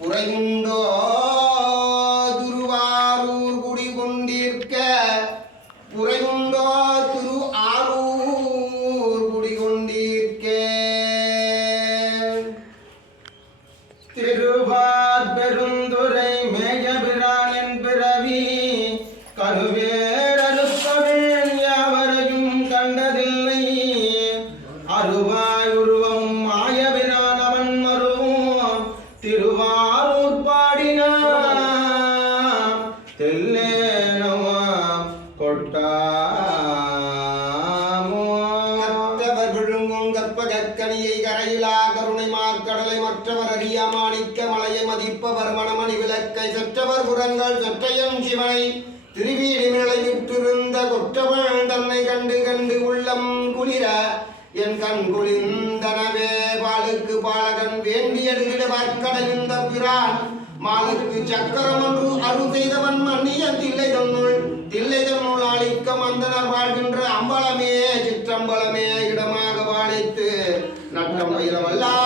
குறையுண்டோ துருவாரூர் குடி கொண்டிருக்க குறையுண்டோ திரு ஆரூர் குடி கொண்டிருக்க திருவார் பெரும் திருவாரூர் பாடினான் தெல்லேனவா கொட்டாமோ கற்றவர் விழுங்கும் கற்பகக்கனியை கரையிலா கருணை மார்க்கடலை மற்றவர் அறிய மாணிக்க மலையை மதிப்பவர் மணமணி விளக்கை செற்றவர் புறங்கள் செற்றையம் சிவனை. திருவீடி விளைவிட்டிருந்த கொற்றவள் தன்னை கண்டு கண்டு உள்ளம் குளிர என் கண் குளிர்ந்தனவே. வேண்டி வேண்டியடுகிட பார்க்கடைந்த பிரான். மாலுக்கு சக்கரம் ஒன்று அருள் செய்தவன் மன்னிய தில்லை தன்னுள் தில்லை தன்னுள் அழிக்க மந்தனர் வாழ்கின்ற அம்பலமே சிற்றம்பலமே இடமாக வாழைத்து. நட்டம் வைரவல்லாடிக்கு